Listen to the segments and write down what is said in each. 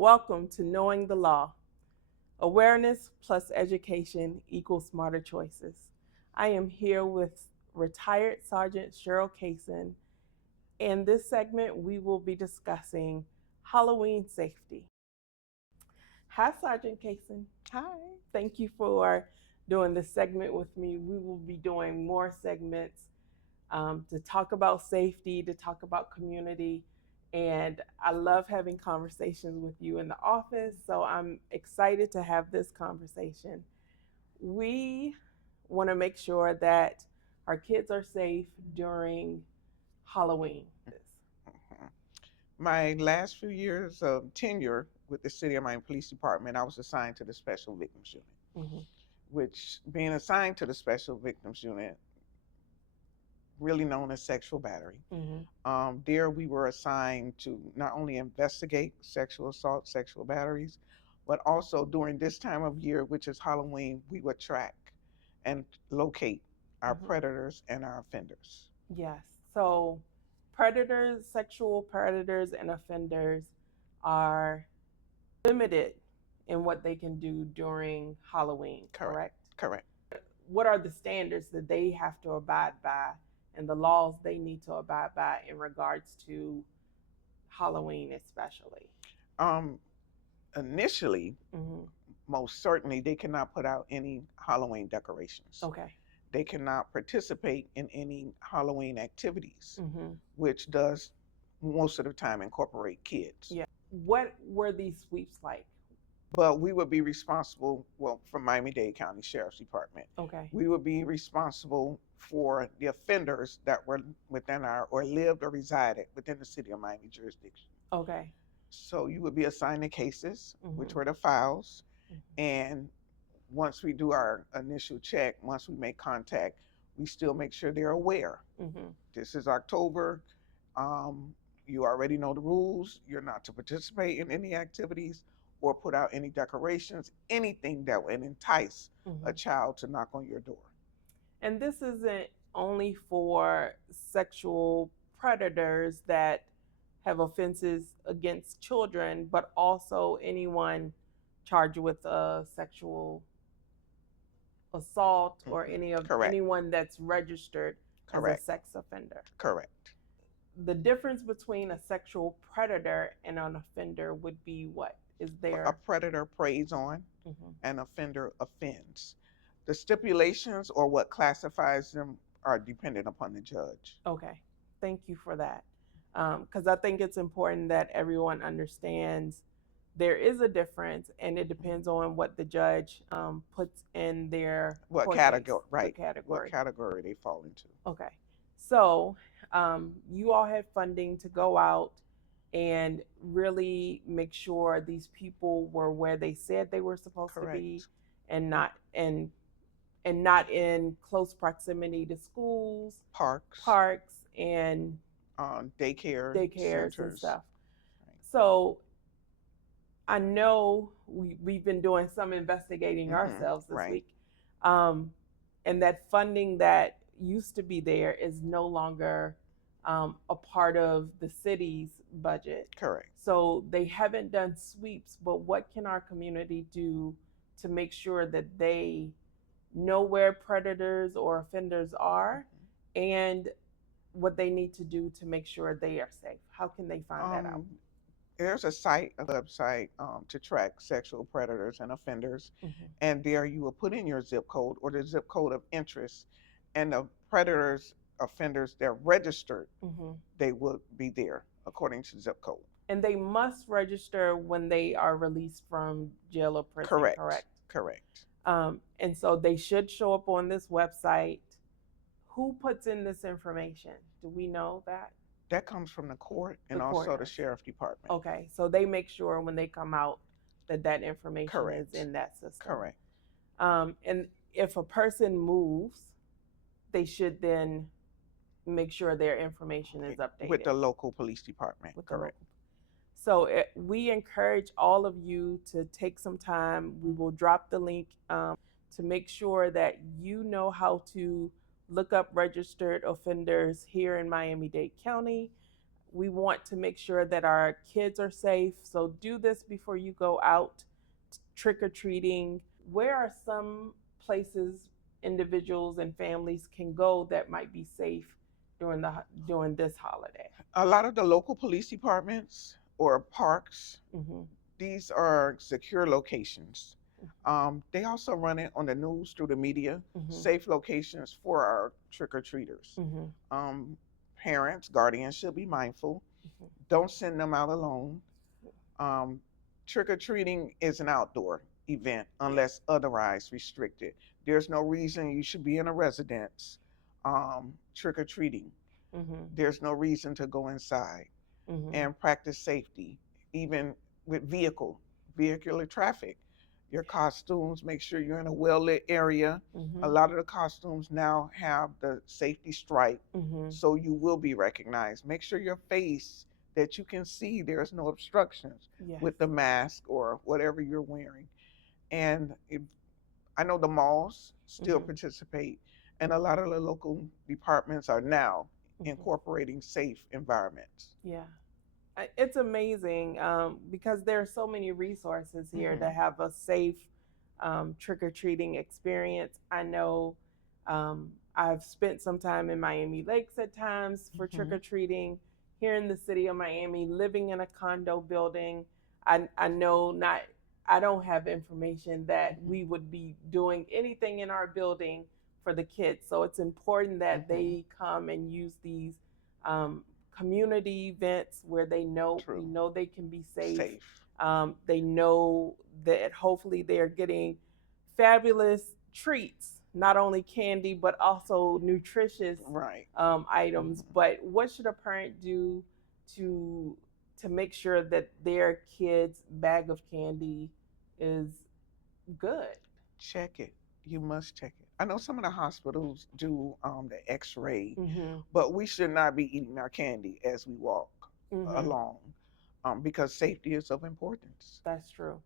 Welcome to Knowing the Law. Awareness plus education equals smarter choices. I am here with retired Sergeant Cheryl Kaysen. In this segment, we will be discussing Halloween safety. Hi, Sergeant Kaysen. Hi. Thank you for doing this segment with me. We will be doing more segments to talk about safety, to talk about community. And I love having conversations with you in the office. So I'm excited to have this conversation. We want to make sure that our kids are safe during Halloween. Mhm. My last few years of tenure with the City of Miami Police Department, I was assigned to the Special Victims Unit, Mm-hmm. which being assigned to the Special Victims Unit, really known as sexual battery. Mm-hmm. There we were assigned to not only investigate sexual assault, sexual batteries, but also during this time of year, which is Halloween, we would track and locate our Mm-hmm. predators and our offenders. Yes. So predators, sexual predators, and offenders are limited in what they can do during Halloween, Correct. correct? Correct. What are the standards that they have to abide by and the laws they need to abide by in regards to Halloween, especially? Um, Initially, Mm-hmm. most certainly they cannot put out any Halloween decorations. Okay. They cannot participate in any Halloween activities, Mm-hmm. which does most of the time incorporate kids. Yeah. What were these sweeps like? But we would be responsible, well, from Miami-Dade County Sheriff's Department, Okay. we would be responsible for the offenders that were within our, or lived or resided within the city of Miami jurisdiction. Okay. So you would be assigned the cases, Mm-hmm. which were the files, Mm-hmm. and once we do our initial check, once we make contact, we still make sure they're aware. Mm-hmm. This is October. Um, you already know the rules. You're not to participate in any activities or put out any decorations, anything that would entice Mm-hmm. a child to knock on your door. And this isn't only for sexual predators that have offenses against children, but also anyone charged with a sexual assault or Correct. anyone that's registered as a Correct. sex offender. Correct. The difference between a sexual predator and an offender would be what? Is A there? predator preys on, Mm-hmm. an offender offends. The stipulations or what classifies them are dependent upon the judge. Okay, thank you for that. Because I think it's important that everyone understands there is a difference, and it depends on what the judge puts in their What court case, category? the Right. What category. category they fall into? Okay, so you all had funding to go out and really make sure these people were where they said they were supposed to be, Correct. and not in close proximity to schools, Parks, parks, and daycare daycares and centers. stuff. So I know we've been doing some investigating ourselves this Right. week. Um, and that funding that used to be there is no longer a part of the city's budget. Correct. So they haven't done sweeps, but what can our community do to make sure that they know where predators or offenders are and what they need to do to make sure they are safe? How can they find that out? Um, there's a site, a website to track sexual predators and offenders, Mm-hmm. and there you will put in your zip code or the zip code of interest, and the predators, offenders, they're registered. Mm-hmm. They will be there according to zip code. And they must register when they are released from jail or prison, Correct. correct? Correct. And so they should show up on this website. Who puts in this information? Do we know that? That comes from the court The and court also the does. sheriff department. Okay, so they make sure when they come out that that information Correct. is in that system. Correct. And if a person moves, they should then make sure their information is updated with the local police department. with the Correct. local. So we encourage all of you to take some time. We will drop the link to make sure that you know how to look up registered offenders here in Miami-Dade County. We want to make sure that our kids are safe. So do this before you go out trick or treating. Where are some places individuals and families can go that might be safe during this holiday? A lot of the local police departments or parks, Mm-hmm. these are secure locations. They also run it on the news through the media, Mm-hmm. safe locations for our trick or treaters. Mm-hmm. Parents, guardians should be mindful. Mm-hmm. Don't send them out alone. Um, Trick or treating is an outdoor event unless otherwise restricted. There's no reason you should be in a residence trick or treating. Mm-hmm. There's no reason to go inside Mm-hmm. and practice safety, even with vehicular traffic. Your costumes, make sure you're in a well lit area. Mm-hmm. A lot of the costumes now have the safety stripe, Mm-hmm. so you will be recognized. Make sure your face that you can see there's no obstructions Yes. with the mask or whatever you're wearing. And I know the malls still Mhm. participate, and a lot of the local departments are now Mhm. incorporating safe environments. Yeah. It's amazing because there are so many resources here to have a safe trick or treating experience. I know I've spent some time in Miami Lakes at times for trick or treating. Here in the city of Miami, living in a condo building, I know not. I don't have information that we would be doing anything in our building for the kids. So it's important that they come and use these community events where they know True. we know they can be safe. Safe. They know that hopefully they're getting fabulous treats, not only candy but also nutritious Right. items. But what should a parent do to make sure that their kid's bag of candy is good? Check it. You must check it. I know some of the hospitals do the X-ray, Mm-hmm. but we should not be eating our candy as we walk along, because safety is of importance. That's true.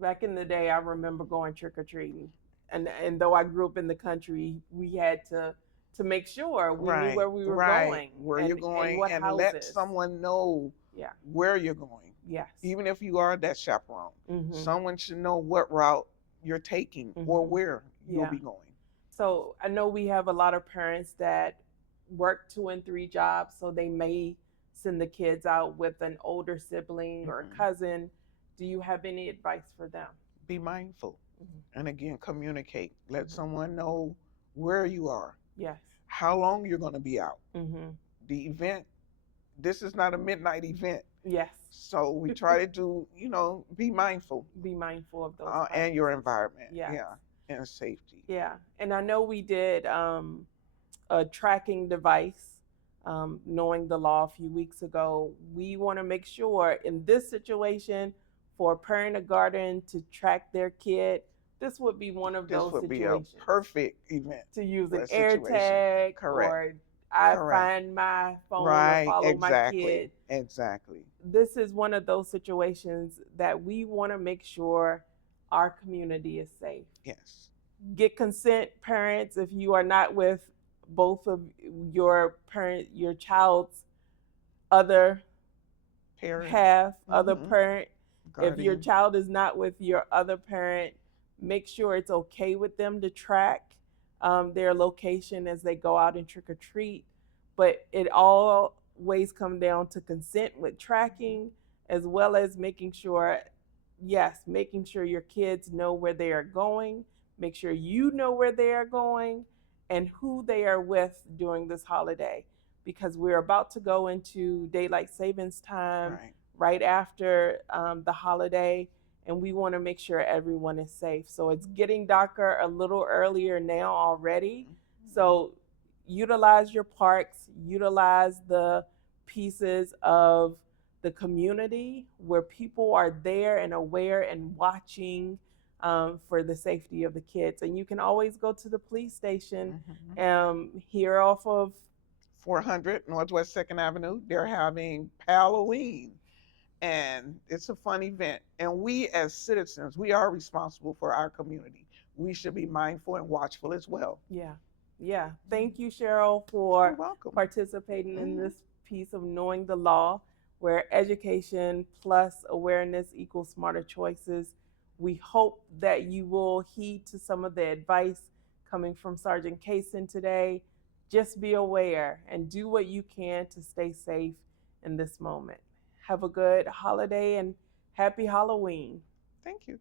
Back in the day, I remember going trick or treating, and though I grew up in the country, we had to make sure we knew where we were going, where you're going, what and houses. let someone know Yeah. where you're going. Yes. Even if you are that chaperone, Mm-hmm. someone should know what route you're taking or where you'll Yeah. be going. So I know we have a lot of parents that work 2 and 3 jobs, so they may send the kids out with an older sibling or a cousin. Do you have any advice for them? Be mindful, and again, communicate. Let someone know where you are. Yes. How long you're going to be out. Mm-hmm. The event. This is not a midnight event. Yes. So we try to do, be mindful. Be mindful of those and your environment. Yes. Yeah, and safety. Yeah, and I know we did a tracking device, knowing the law a few weeks ago. We want to make sure in this situation, for a parent or guardian to track their kid, this would be one of those This would situations. be a perfect event. To use an situation. AirTag, Correct. or I Correct. find my phone Right, or follow exactly. my kid. Exactly. This is one of those situations that we want to make sure our community is safe. Yes. Get consent, parents, if you are not with both of your child's other Parent. half, other parent. Guardian. If your child is not with your other parent, make sure it's okay with them to track their location as they go out and trick or treat. But it always comes down to consent with tracking, as well as making sure your kids know where they are going. Make sure you know where they are going and who they are with during this holiday, because we're about to go into daylight savings time right after the holiday, and we want to make sure everyone is safe. So it's getting darker a little earlier now already. So utilize your parks, utilize the pieces of the community where people are there and aware and watching for the safety of the kids. And you can always go to the police station here off of 400 Northwest 2nd Avenue. They're having Halloween, and it's a fun event. And we as citizens, we are responsible for our community. We should be mindful and watchful as well. Yeah. Thank you, Cheryl, for You're welcome. participating in this piece of knowing the law, where education plus awareness equals smarter choices. We hope that you will heed to some of the advice coming from Sergeant Kaysen today. Just be aware and do what you can to stay safe in this moment. Have a good holiday and happy Halloween. Thank you.